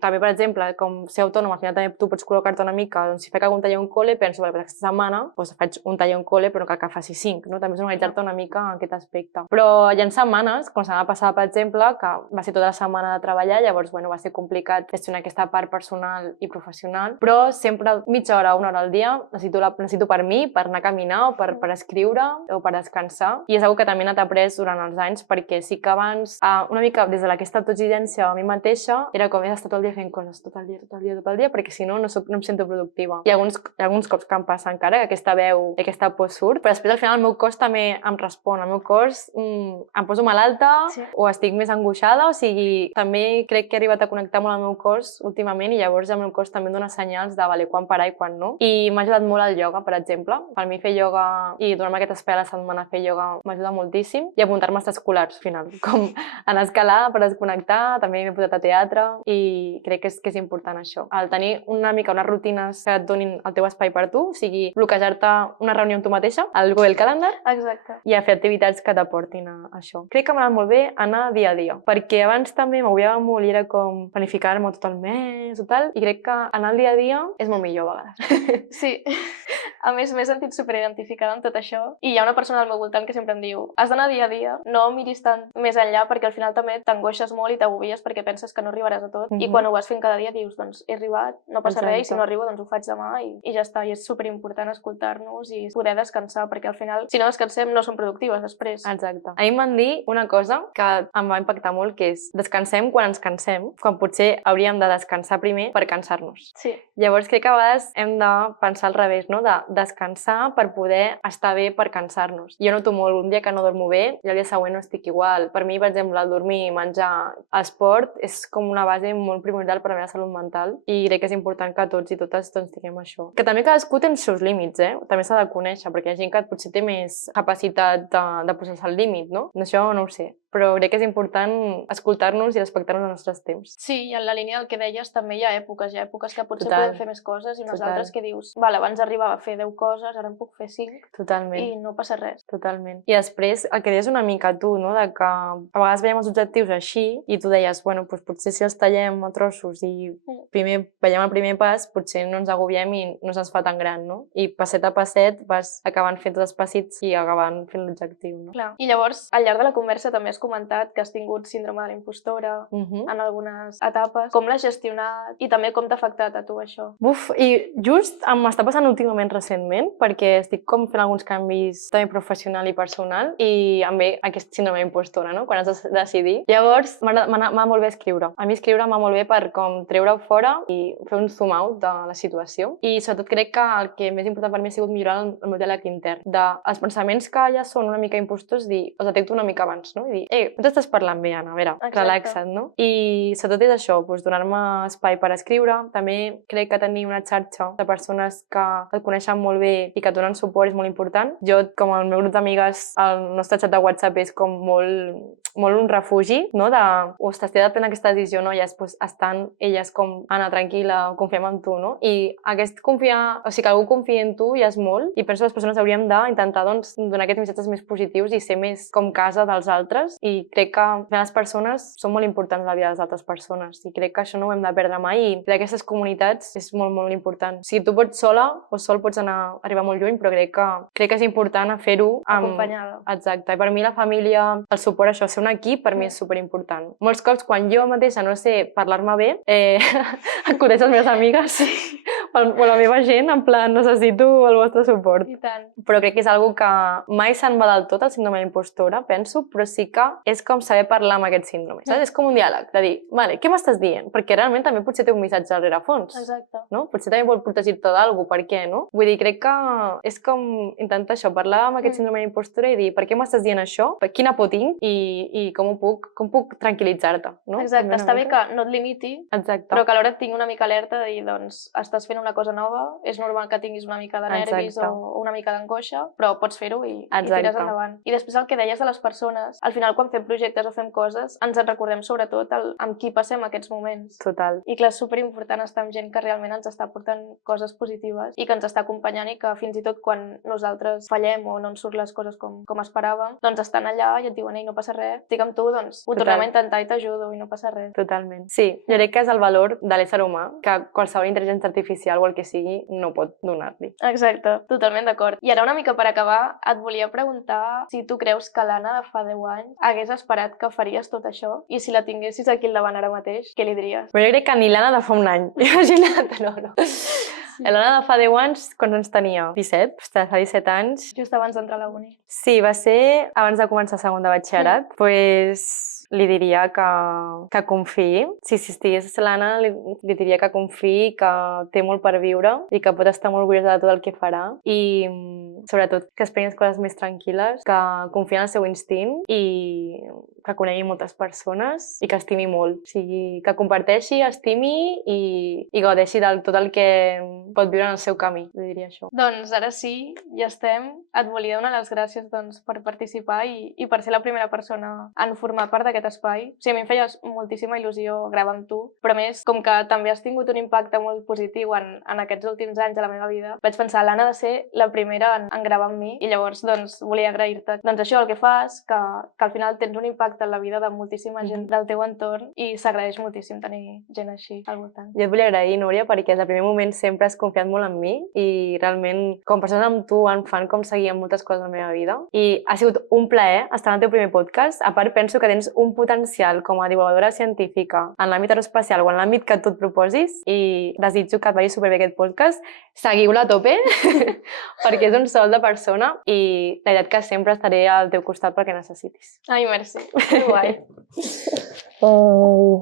També, per exemple, com ser autònom, al final també tu pots col·locar-te una mica, doncs si faig algun taller a un col·le, penso, vale, aquesta setmana doncs faig un taller a un col·le, però no cal que faci 5, no? També és organitzar-te una mica en aquest aspecte. Però hi ha setmanes, com setmana passada, per exemple, que va ser tota la setmana de treballar, llavors, va ser complicat gestionar aquesta part personal i professional, però sempre mitja hora, una hora al dia necessito per mi, per anar a caminar o per escriure o per descansar, i és una cosa que també he anat après durant els anys, perquè sí que abans, una mica des d'aquesta autoexigència a mi mateixa, era com he d'estar tot el dia fent coses, tot el dia, perquè si no, no em sento productiva. Hi ha alguns cops que em passa encara, que aquesta veu, aquesta por surt, però després al final el meu cos també em respon, el meu cos em poso malalta o estic més angoixada, o sigui, també crec que he arribat a connectar molt amb el meu cos últimament i llavors el meu cos també em dona senyals de quan parar i quan no. I m'ha ajudat molt el ioga, per exemple. Per mi fer ioga i donar-me aquest espai a la setmana a fer ioga m'ajuda moltíssim, i apuntar-me a extraescolars, al final, com anar a escalar per desconnectar, també m'he posat a teatre i crec que és important això. El tenir una mica unes rutines que et donin el teu espai per tu, o sigui, bloquejar-te una reunió amb tu mateixa, al Google Calendar, i a fer activitats que t'aportin a això. Crec que m'ha anat molt bé anar dia a dia, perquè abans també m'agobiava molt i era com planificar-me tot el mes o tal, i crec que anar al dia a dia és molt millor a vegades. Sí, a més m'he sentit superidentificada amb tot això, i hi ha una persona al meu voltant que sempre em diu, has d'anar dia a dia, no miris tant més enllà, perquè al final també t'angoixes molt i t'agobies perquè penses que no arribaràs a tot, i quan ho vas fent cada dia dius, doncs he arribat, no passa res, i si no arribo doncs ho faig demà i ja està, i és superimportant escoltar-nos i poder descansar, perquè al final si no descansem no som productives després. Exacte. A mi m'han dit una cosa que em va impactar molt, que és descansem quan ens cansem, quan potser hauríem de descansar primer per cansar-nos. Sí. Llavors crec que a vegades hem de pensar al revés, no? De descansar per poder estar bé per cansar-nos. Jo noto molt un dia que no dormo bé i el dia següent no estic igual. Per mi, per exemple, el dormir, menjar, esport és com una base molt primordial per a la meva salut mental, i crec que és important que tots i totes doncs tinguem això. Que també cadascú té els seus límits, també s'ha de conèixer, perquè hi ha gent que potser té més capacitat de posar-se al límit, no? Això no ho sé, però crec que és important escoltar-nos i respectar-nos els nostres temps. Sí, i en la línia del que deies també hi ha èpoques que potser podem fer més coses i unes altres que dius, vale, abans arribava a fer 10 coses, ara en puc fer 5. Totalment. I no passa res. Totalment. I després el que deies una mica tu, no? De que a vegades veiem els objectius així i tu deies, bueno, doncs potser si els tallem a trossos i primer veiem el primer pas, potser no ens agobiem i no se'ns fa tan gran, no? I passet a passet vas acabant fent tots els passits i acabant fent l'objectiu, no? Clar. I llavors, al llarg de la conversa també has comentat que has tingut síndrome de la impostora en algunes etapes. Com l'has gestionat i també com t'ha afectat a tu això? I just m'està passant últimament recentment, perquè estic com fent alguns canvis també professional i personal i em ve aquest síndrome d'impostora, no? Quan has de decidir. Llavors, m'ha molt bé escriure. A mi escriure m'ha molt bé per com treure-ho fora i fer un zoom out de la situació. I sobretot crec que el que més important per mi ha sigut millorar el meu diàleg intern. Els pensaments que ja són una mica impostors, els detecto una mica abans, no? I dir, no t'estàs parlant bé, Anna, a veure, Exacte. relaxa't, no? I sobretot és això, doncs, donar-me espai per escriure. També crec que tenir una xarxa de persones que et coneixen molt bé i que et donen suport és molt important. Jo, com el meu grup d'amigues, el nostre xat de WhatsApp és com molt un refugi, no? Ostres, t'he de prendre aquesta decisió, no? I després estan elles com, Anna, tranquil·la, confiem en tu, no? I aquest confiar, o sigui, que algú confiï en tu ja és molt, i penso que les persones hauríem d'intentar doncs, donar aquests missatges més positius i ser més com casa dels altres, i crec que les persones són molt importants a la vida de les altres persones, i crec que això no ho hem de perdre mai, i crec que aquestes comunitats és molt, molt important. O sigui, tu pots sola o sol pots arribar molt lluny, però crec que és important fer-ho acompanyada. Exacte, i per mi la família, el suport, això, ser un equip, per mi és superimportant. Molts cops, quan jo mateixa no sé parlar-me bé, acudeix a les meves amigues o la meva gent, en plan, necessito el vostre suport. I tant. Però crec que és algo que mai se'n va del tot, el síndrome d'impostora, penso, però sí que és com saber parlar amb aquest síndrome, saps? És com un diàleg, de dir, vale, què m'estàs dient? Perquè realment també potser té un missatge al rerefons. Exacte. No? Potser també vol protegir-te d'algú, per què, no? Vull dir, crec que és com intentar això, parlar amb aquest síndrome d'impostora i dir, per què m'estàs dient això? Quina por tinc i com puc tranquil·litzar-te, no? Exacte, està bé que no et limiti, Exacte. però que alhora et tingui una mica alerta de dir, doncs, estàs fent una cosa nova, és normal que tinguis una mica de nervis o una mica d'angoixa, però pots fer-ho i tires endavant. I després el que deies de les persones, al final quan fem projectes o fem coses, ens en recordem sobretot amb qui passem aquests moments. Total. I clar, és superimportant estar amb gent que realment ens està portant coses positives i que ens està acompanyant i que fins i tot quan nosaltres fallem o no ens surt les coses com esperàvem, doncs estan allà i et diuen, ei, no passa res, estic amb tu, doncs ho tornem a intentar i t'ajudo i no passa res. Totalment. Sí, jo crec que és el valor de l'ésser humà que qualsevol intel·ligència artificial o el que sigui no pot donar-li. Exacte, totalment d'acord. I ara una mica per acabar, et volia preguntar si tu creus que l'Anna de fa 10 anys hagués esperat que faries tot això i si la tinguessis aquí al davant ara mateix, què li diries? Però jo crec que ni l'Anna de fa un any. Imagina't, no. L'Anna de fa 10 anys, quants anys tenia? 17? Ostres, fa 17 anys. Just abans d'entrar a la uni. Sí, va ser abans de començar segon de batxillerat. Pues li diria que confiï. Si estigués l'Anna, li diria que confiï, que té molt per viure i que pot estar molt orgullosa de tot el que farà. I sobretot que es prenguin les coses més tranquil·les, que confiï en el seu instint i que conegui moltes persones i que estimi molt. O sigui, que comparteixi, estimi i gaudeixi de tot el que pot viure en el seu camí, li diria això. Doncs ara sí, ja estem. Et volia donar les gràcies per participar i per ser la primera persona en formar part d'aquest espai. O sigui, a mi em feia moltíssima il·lusió gravar amb tu, però a més, com que també has tingut un impacte molt positiu en aquests últims anys de la meva vida, vaig pensar, l'Anna ha de ser la primera en gravar amb mi i llavors doncs volia agrair-te doncs això, el que fas, que al final tens un impacte en la vida de moltíssima gent del teu entorn i s'agraeix moltíssim tenir gent així al voltant. Jo et volia agrair, Núria, perquè des del primer moment sempre has confiat molt en mi i realment, com persones amb tu, em fan com seguir en moltes coses de la meva vida i ha sigut un plaer estar en el teu primer podcast. A part, penso que tens un potencial com a divulgadora científica en l'àmbit aeroespacial o en l'àmbit que tu et proposis i desitjo que et vagi superbé aquest podcast. Seguiu-la a tope perquè és un sol de persona i la veritat que sempre estaré al teu costat perquè necessitis. Ai, merci. Que guai.